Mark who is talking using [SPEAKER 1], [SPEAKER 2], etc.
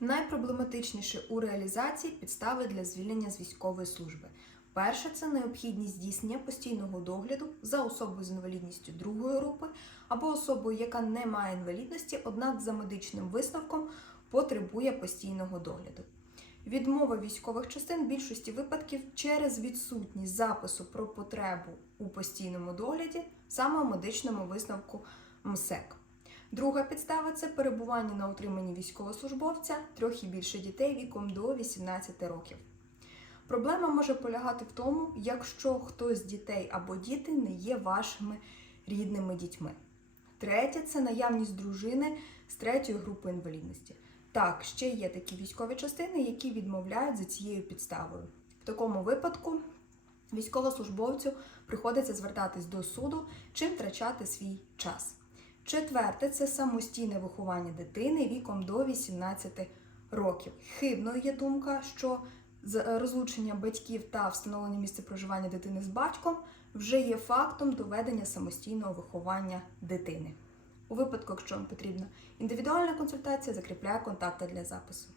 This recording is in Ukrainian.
[SPEAKER 1] Найпроблематичніше у реалізації підстави для звільнення з військової служби. Перше це необхідність здійснення постійного догляду за особою з інвалідністю другої групи або особою, яка не має інвалідності, однак за медичним висновком потребує постійного догляду. Відмова військових частин в більшості випадків через відсутність запису про потребу у постійному догляді саме у медичному висновку МСЕК. Друга підстава це перебування на утриманні військовослужбовця трьох і більше дітей віком до 18 років. Проблема може полягати в тому, якщо хтось з дітей або діти не є вашими рідними дітьми. Третє це наявність дружини з третьої групи інвалідності. Так, ще є такі військові частини, які відмовляють за цією підставою. В такому випадку військовослужбовцю приходиться звертатись до суду, чим втрачати свій час. Четверте це самостійне виховання дитини віком до 18 років. Хибною є думка, що з- розлучення батьків та встановлення місця проживання дитини з батьком вже є фактом доведення самостійного виховання дитини. У випадку, якщо вам потрібна індивідуальна консультація, закріпляю контакти для запису.